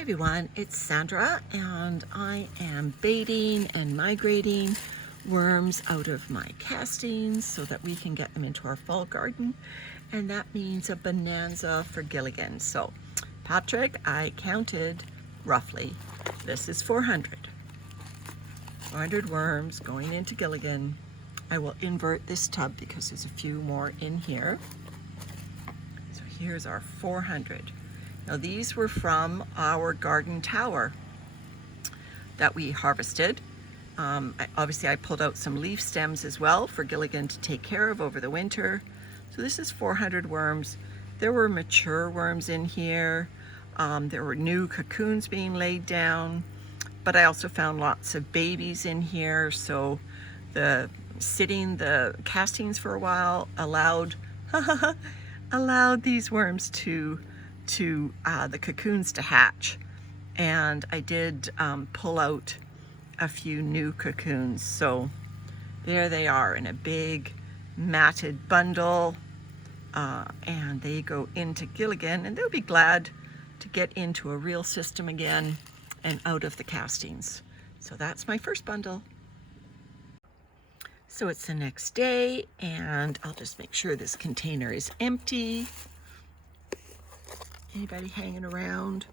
Hi everyone, it's Sandra and I am baiting and migrating worms out of my castings so that we can get them into our fall garden, and that means a bonanza for Gilligan. So Patrick, I counted roughly, this is 400 worms going into Gilligan. I will invert this tub because there's a few more in here. So here's our 400. Now these were from our garden tower that we harvested. Obviously I pulled out some leaf stems as well for Gilligan to take care of over the winter. So this is 400 worms. There were mature worms in here. There were new cocoons being laid down, but I also found lots of babies in here. So sitting the castings for a while allowed these worms the cocoons to hatch, and I did pull out a few new cocoons. So there they are in a big matted bundle, and they go into Gilligan, and they'll be glad to get into a real system again and out of the castings. So that's my first bundle. So it's the next day, and I'll just make sure this container is empty. Anybody hanging around?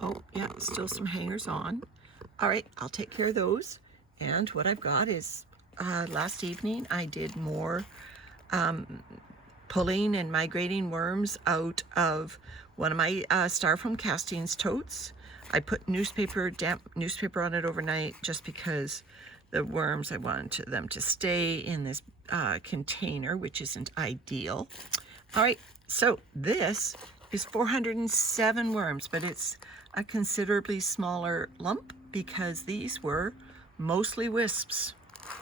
Oh yeah, still some hangers on. All right, I'll take care of those. And what I've got is, last evening I did more pulling and migrating worms out of one of my styrofoam castings totes. I put damp newspaper on it overnight just because the worms, I wanted them to stay in this container, which isn't ideal. All right, so this is 407 worms, but it's a considerably smaller lump because these were mostly wisps.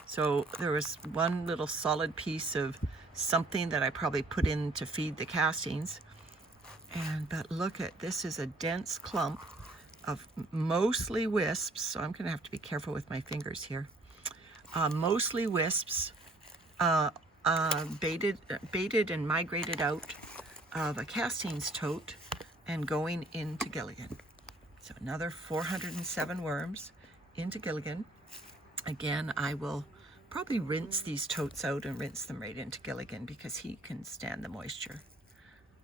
So there was one little solid piece of something that I probably put in to feed the castings. But look at, this is a dense clump of mostly wisps. So I'm gonna have to be careful with my fingers here. Mostly wisps, baited and migrated out of a castings tote and going into Gilligan. So another 407 worms into Gilligan. Again, I will probably rinse these totes out and rinse them right into Gilligan because he can stand the moisture.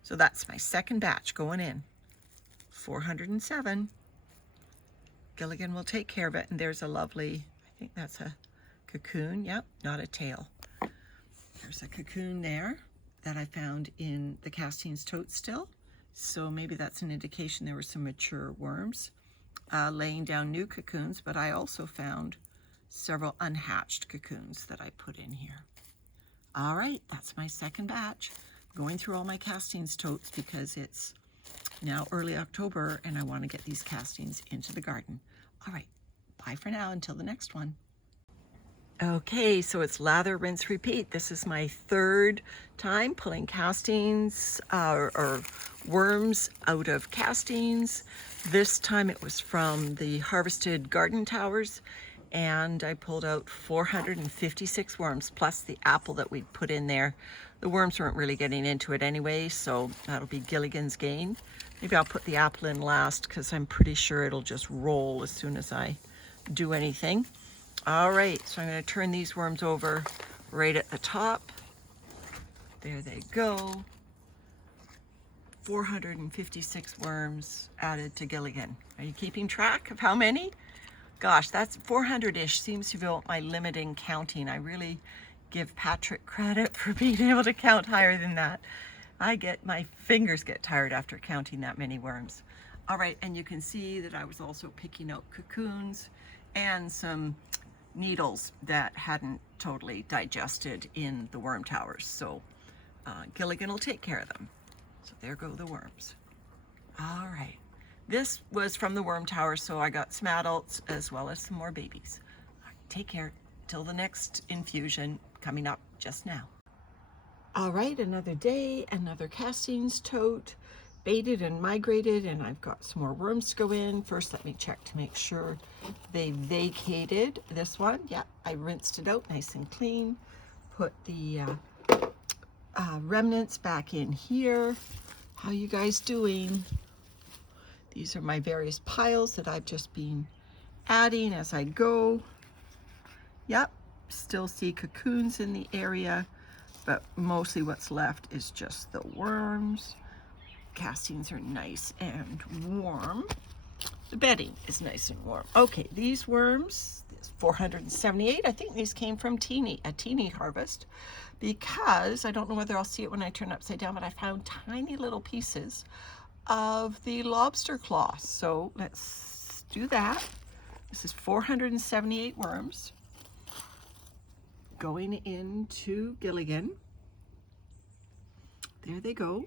So that's my second batch going in. 407. Gilligan will take care of it, and there's a lovely, I think that's a cocoon. Yep, not a tail. There's a cocoon there that I found in the castings tote still. So maybe that's an indication there were some mature worms laying down new cocoons, but I also found several unhatched cocoons that I put in here. All right, that's my second batch. Going through all my castings totes because it's now early October and I want to get these castings into the garden. All right, bye for now until the next one. Okay, so it's lather, rinse, repeat. This is my third time pulling castings or worms out of castings. This time it was from the harvested garden towers, and I pulled out 456 worms plus the apple that we put in there. The worms weren't really getting into it anyway, so that'll be Gilligan's gain. Maybe I'll put the apple in last because I'm pretty sure it'll just roll as soon as I do anything. All right, so I'm going to turn these worms over right at the top. There they go. 456 worms added to Gilligan. Are you keeping track of how many? Gosh, that's 400-ish seems to be my limit in counting. I really give Patrick credit for being able to count higher than that. My fingers get tired after counting that many worms. All right, and you can see that I was also picking out cocoons and some needles that hadn't totally digested in the worm towers. So Gilligan will take care of them. So there go the worms. All right. This was from the worm tower, so I got some adults as well as some more babies. All right, take care till the next infusion coming up just now. All right, another day, another castings tote, baited and migrated, and I've got some more worms to go in. First, let me check to make sure they vacated this one. Yeah, I rinsed it out nice and clean. Put the remnants back in here. How you guys doing? These are my various piles that I've just been adding as I go. Yep, still see cocoons in the area, but mostly what's left is just the worms. Castings are nice and warm. The bedding is nice and warm. Okay, these worms, 478, I think these came from a teeny harvest, because I don't know whether I'll see it when I turn upside down, but I found tiny little pieces of the lobster claw. So let's do that. This is 478 worms going into Gilligan. There they go.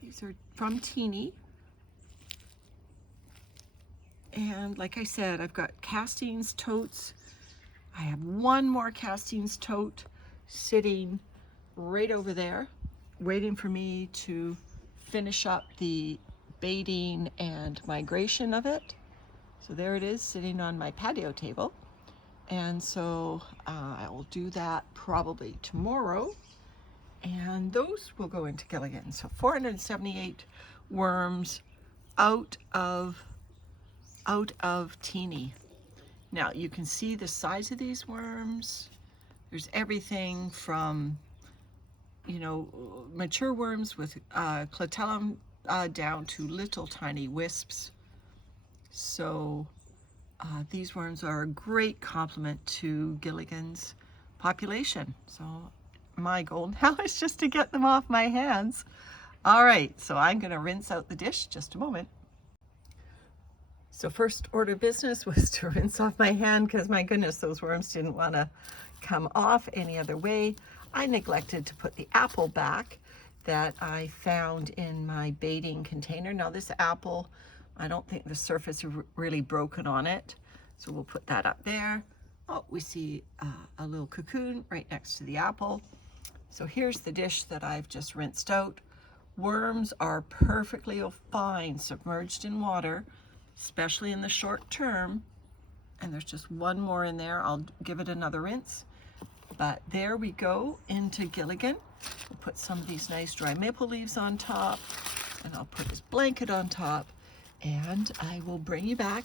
These are from Teeny. And like I said, I've got castings, totes. I have one more castings tote sitting right over there, waiting for me to finish up the baiting and migration of it. So there it is, sitting on my patio table. And so I will do that probably tomorrow. And those will go into Gilligan. So 478 worms out of Teeny. Now you can see the size of these worms. There's everything from, you know, mature worms with clitellum down to little tiny wisps. So these worms are a great complement to Gilligan's population. So my goal now is just to get them off my hands. All right, so I'm going to rinse out the dish. Just a moment. So first order of business was to rinse off my hand, because my goodness, those worms didn't want to come off any other way. I neglected to put the apple back that I found in my baiting container. Now this apple, I don't think the surface is really broken on it, so we'll put that up there. Oh, we see a little cocoon right next to the apple. So here's the dish that I've just rinsed out. Worms are perfectly fine submerged in water, especially in the short term. And there's just one more in there. I'll give it another rinse. But there we go into Gilligan. We'll put some of these nice dry maple leaves on top, and I'll put his blanket on top, and I will bring you back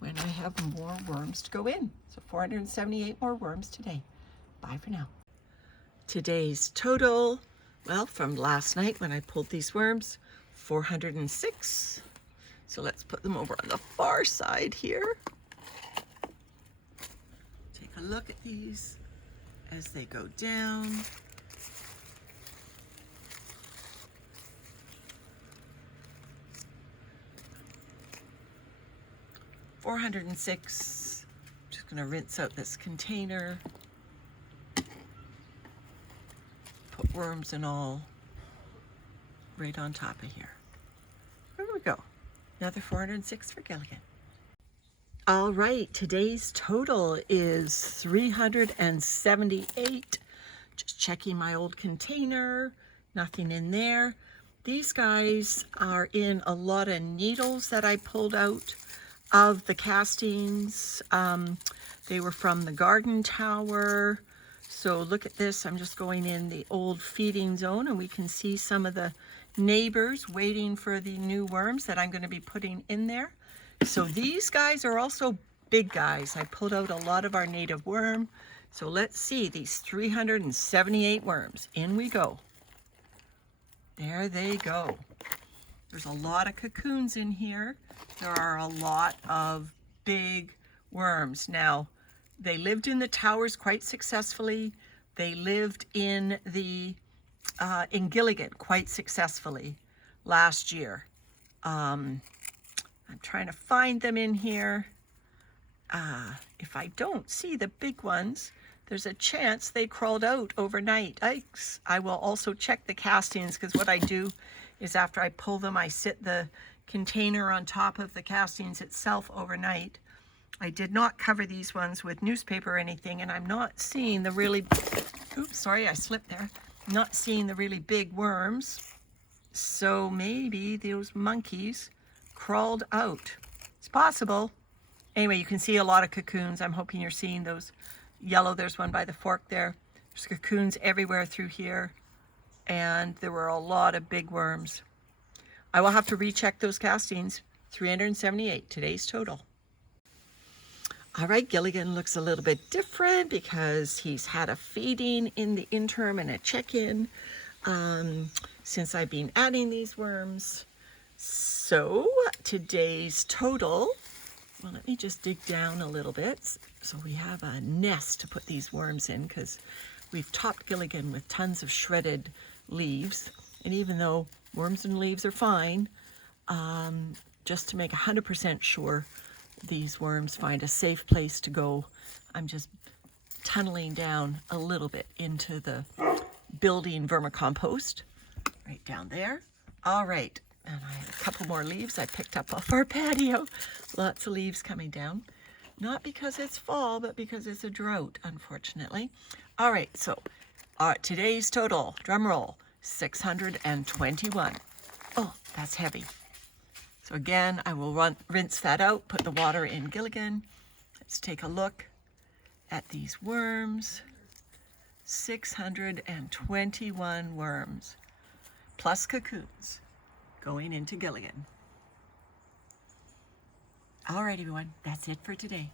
when I have more worms to go in. So 478 more worms today. Bye for now. Today's total, well, from last night when I pulled these worms, 406. So let's put them over on the far side here. Take a look at these as they go down. $406. Just going to rinse out this container. Put worms and all right on top of here. There we go. Another 406 for Gilligan. All right, today's total is 378. Just checking my old container, nothing in there. These guys are in a lot of needles that I pulled out of the castings. They were from the garden tower. So look at this, I'm just going in the old feeding zone, and we can see some of the neighbors waiting for the new worms that I'm going to be putting in there. So these guys are also big guys. I pulled out a lot of our native worm. So let's see these 378 worms. In we go. There they go. There's a lot of cocoons in here. There are a lot of big worms. Now, they lived in the towers quite successfully. They lived in Gilligan quite successfully last year. I'm trying to find them in here. If I don't see the big ones, there's a chance they crawled out overnight. I will also check the castings, because what I do is after I pull them, I sit the container on top of the castings itself overnight. I did not cover these ones with newspaper or anything, and I'm not seeing the really, oops, sorry, I slipped there. Not seeing the really big worms. So maybe those monkeys crawled out. It's possible. Anyway, you can see a lot of cocoons. I'm hoping you're seeing those yellow. There's one by the fork there. There's cocoons everywhere through here. And there were a lot of big worms. I will have to recheck those castings. 378, today's total. All right, Gilligan looks a little bit different because he's had a feeding in the interim and a check-in since I've been adding these worms. So today's total, well, let me just dig down a little bit. So we have a nest to put these worms in because we've topped Gilligan with tons of shredded leaves. And even though worms and leaves are fine, just to make 100% sure these worms find a safe place to go, I'm just tunneling down a little bit into the building vermicompost right down there. All right, and I have a couple more leaves I picked up off our patio. Lots of leaves coming down. Not because it's fall, but because it's a drought, unfortunately. All right, so today's total, drum roll, 621. Oh, that's heavy. So again, I will rinse that out, put the water in Gilligan. Let's take a look at these worms. 621 worms, plus cocoons, going into Gilligan. All right, everyone, that's it for today.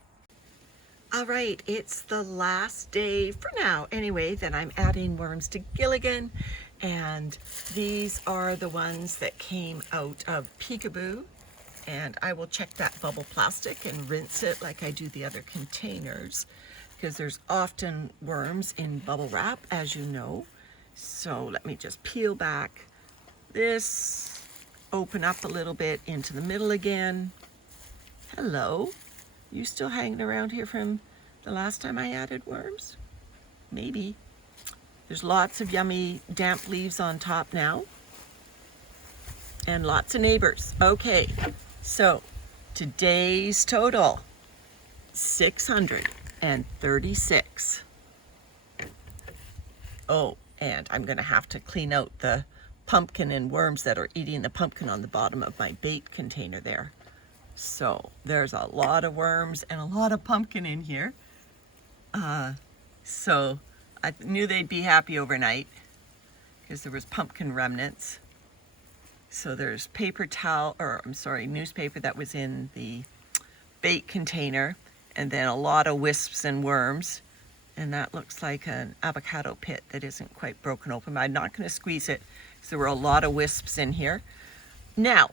All right, it's the last day for now, anyway, that I'm adding worms to Gilligan. And these are the ones that came out of Peekaboo. And I will check that bubble plastic and rinse it like I do the other containers, because there's often worms in bubble wrap, as you know. So let me just peel back this, open up a little bit into the middle again. Hello, you still hanging around here from the last time I added worms? Maybe. There's lots of yummy damp leaves on top now. And lots of neighbors. Okay, so today's total, 636. Oh, and I'm gonna have to clean out the pumpkin and worms that are eating the pumpkin on the bottom of my bait container there. So there's a lot of worms and a lot of pumpkin in here. So I knew they'd be happy overnight because there was pumpkin remnants. So there's newspaper that was in the bait container, and then a lot of wisps and worms. And that looks like an avocado pit that isn't quite broken open. I'm not going to squeeze it because there were a lot of wisps in here. Now,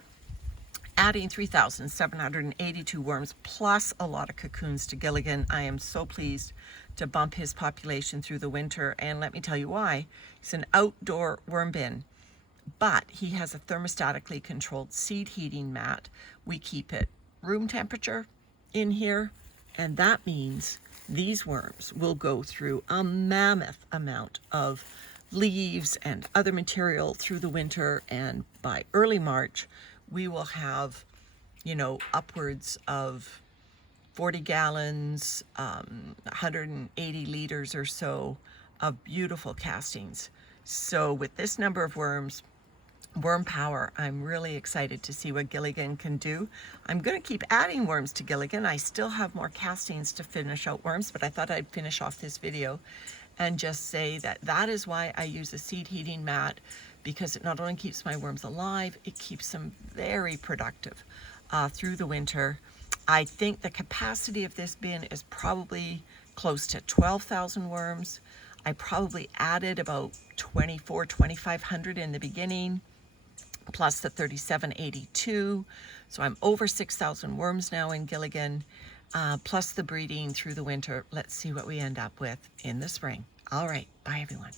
adding 3,782 worms plus a lot of cocoons to Gilligan, I am so pleased to bump his population through the winter. And let me tell you why. It's an outdoor worm bin, but he has a thermostatically controlled seed heating mat. We keep it room temperature in here, and that means these worms will go through a mammoth amount of leaves and other material through the winter, and by early March we will have, upwards of 40 gallons, 180 liters or so of beautiful castings. So with this number of worms, worm power, I'm really excited to see what Gilligan can do. I'm going to keep adding worms to Gilligan. I still have more castings to finish out worms, but I thought I'd finish off this video and just say that is why I use a seed heating mat, because it not only keeps my worms alive, it keeps them very productive through the winter. I think the capacity of this bin is probably close to 12,000 worms. I probably added about 2,500 in the beginning, plus the 3,782. So I'm over 6,000 worms now in Gilligan, plus the breeding through the winter. Let's see what we end up with in the spring. All right, bye everyone.